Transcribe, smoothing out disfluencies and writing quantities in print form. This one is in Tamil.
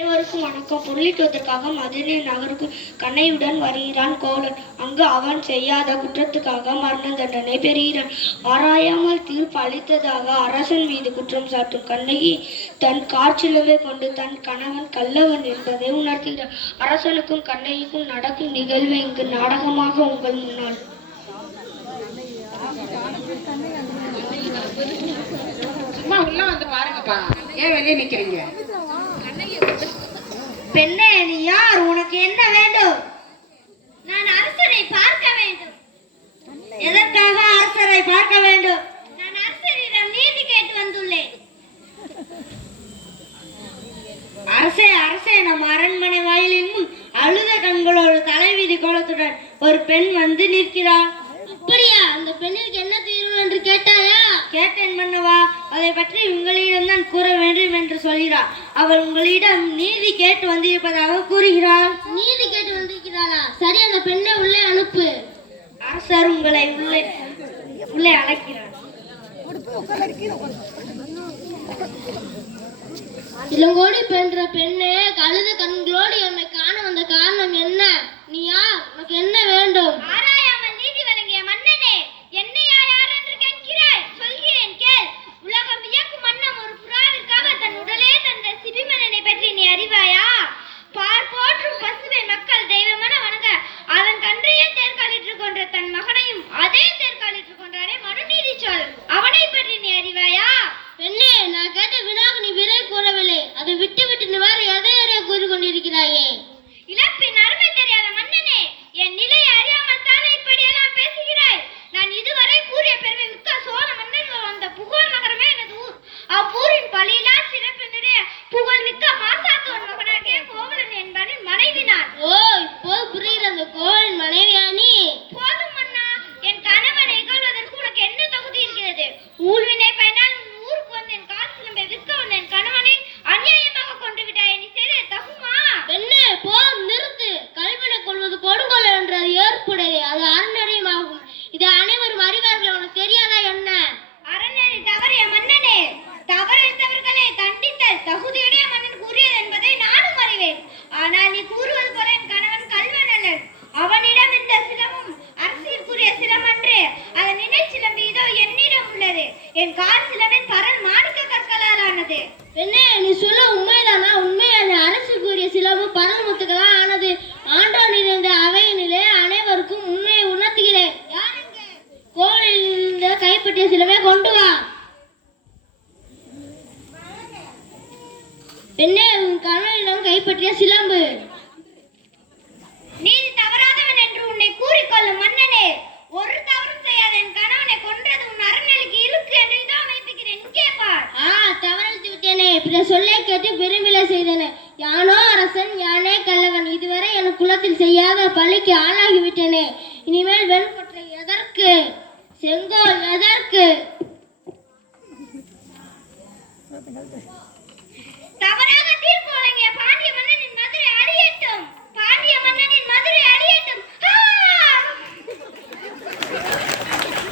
அனைவருக்கும் வணக்கம். பொருளீட்டுவதற்காக மதுரை நகருக்கு கண்ணையுடன் வருகிறான் கோவலன். அங்கு அவன் செய்யாத குற்றத்துக்காக மரண தண்டனை பெறுகிறான். ஆராயாமல் தீர்ப்பு அளித்ததாக அரசன் மீது குற்றம் சாட்டும் கண்ணகி தன் காற்சிலவை கொண்டு தன் கணவன் கள்ளவன் என்பதை உணர்த்துகிறார். அரசனுக்கும் கண்ணகிக்கும் நடக்கும் நிகழ்வு இங்கு நாடகமாக உங்கள் முன்னால். உள்ள வந்து பாருங்கப்பா, ஏன் வெளியே நிக்கிறீங்க? பெண்ணே, நீ யார்? உனக்கு என்ன வேண்டும்? நான் அரசரை பார்க்க வேண்டும். எதற்காக அரசரை பார்க்க வேண்டும்? நான் அரசரிடம் நீதி கேட்டு வந்துள்ளேன். அரசே அரசே, நம் அரண்மனை வாயிலின் முன் அழுத கண்களோடு தலைவிதி கோலத்துடன் ஒரு பெண் வந்து நிற்கிறாள். அப்படியா? அந்த பெண்ணிற்கு என்ன தீர்வு என்று கேட்டாயா? கேட்டேன் மன்னவா. அதை பற்றி உங்களிடம் தான் கூற வேண்டும் என்று சொல்கிறார். அவள் உங்களிடம் நீதி கேட்டு வந்திருப்பதாக கூறுகிறாள். நீதி கேட்டு வந்திருக்கிறாளா? சரி, அந்த பெண்ணை உள்ளே அனுப்பு. அரசர் உங்களை உள்ளே அழைக்கிறார். இளங்கோடி பென்ற பெண்ணே, கழுத கண்களோடு என்னை காண வந்த காரணம் என்ன? நீ யார்? உனக்கு என்ன வேண்டும்? ஆராயாமல் நீதி வழங்கிய மன்னனே, என்னையா யார் என்று கேட்கிறாய்? சொல்கிறேன் கேள். உலகம் வியக்கும் மன்னம் ஒரு புறாவிற்காக தன் உடலே தந்த சிறுமனனை பற்றி நீ அறிவாயா? பார் போற்றும் பசுவை மக்கள் தெய்வமென வணங்க அதன் கன்றையே தேர்காலிட்டு கொன்ற தன் மகனையும் அதே தேர்காலிட்டு கொண்டானே மனுநீதி சொல். அவனை பற்றி நீ அறிவாயா? பெண்ணே, நான் கேட்ட வினாக்கு நீ விரை கூறவில்லை. அதை விட்டு விட்டு நீ வேறு எதையறைய கூறிக்கொண்டிருக்கிறாயே? இழப்பின் அருமை தெரியாத மன்னனே, என் நிலையை அறியாமல் தானே இப்படியெல்லாம் பேசுகிறாய்? நான் இதுவரை கூறிய பெருமை மிக்க சோழ மன்னர்கள் வந்த புகழ் நகரமே எனது ஊர். அப்பூரின் பலியிலா சிறப்பு நிறைய புகழ் மிக்க மாசாத்துவன் மகனாகிய கோவலன் என்பவனின் மனைவி நான். ஓ, இப்போது புரியுது அந்த கோவலன் மனைவியா நீ? போதும் மன்னா, என் கணவனை இகழ்வதற்கு உனக்கு என்ன தகுதி இருக்கிறது? ஊழ்வினை பயனால் ஊருக்கு வந்து என் கால் சிலம்பை விற்க வந்த என் கணவனை அநியாயமாக கொண்டு விட்டாய். நீ செய்த தகுமா? பெண்ணே, போதும், நிறுத்து. கல்வினை கொள்வது கொடுங்கோல் என்றது ஏற்புடையது. அது அறநெறியமாகும். இதை அனைவரும் அறிவார்கள். உனக்கு தெரியாதா என்ன? அறநெறி தவறிய மன்னனே, தவறித்தவர்களை தண்டித்தல் தகுதியுடைய மன்னன் கூறியது என்பதை நானும் அறிவேன். ஆனால் நீ கூறுவது போல என் கணவன் கல்வன் அல்லன். அவனிடம் இந்த சிலமும் அரசியற்குரிய சிலமன்று. அதன் நினை சிலம்பு இதோ என்னிடம் உள்ளது. என் கால் சிலம்பின் பரல் மாணிக்க கற்களால் ஆனது. பெண்ணே, நீ சொல்ல உண்மைதானா? உண்மையான அரசுக்குரிய சிலம்பு பரல் முத்துக்களால் ஆனது. ஆண்டோன் நிறைந்த அவையினிலே அனைவருக்கும் உண்மையை உணர்த்துகிறேன். கோவிலில் இருந்த கைப்பற்றிய சிலம்பை கொண்டு வா. பெண்ணே, உன் கணவனிடம் கைப்பற்றிய சிலம்பு. நீதி தவறாதவன் என்று உன்னை கூறிக்கொள்ளும் மன்னனே, ஒரு தவறும் செய்யாத என் கணவனை கொன்றது உன் அறநிலைக்கு இருக்கு என்று இதோ வைத்துக்கிறேன். இங்கே பார். தவறித்து விட்டேனே. பிற சொல்லை கேட்டு பெருமிலை செய்தேனே. யானோ அரசன், யானே கள்ளவன். இதுவரை என் குலத்தில் செய்யாத பழிக்கு ஆளாகிவிட்டேனே. இனிமேல் வெண்கொற்றை எதற்கு? செங்கோல் எதற்கு?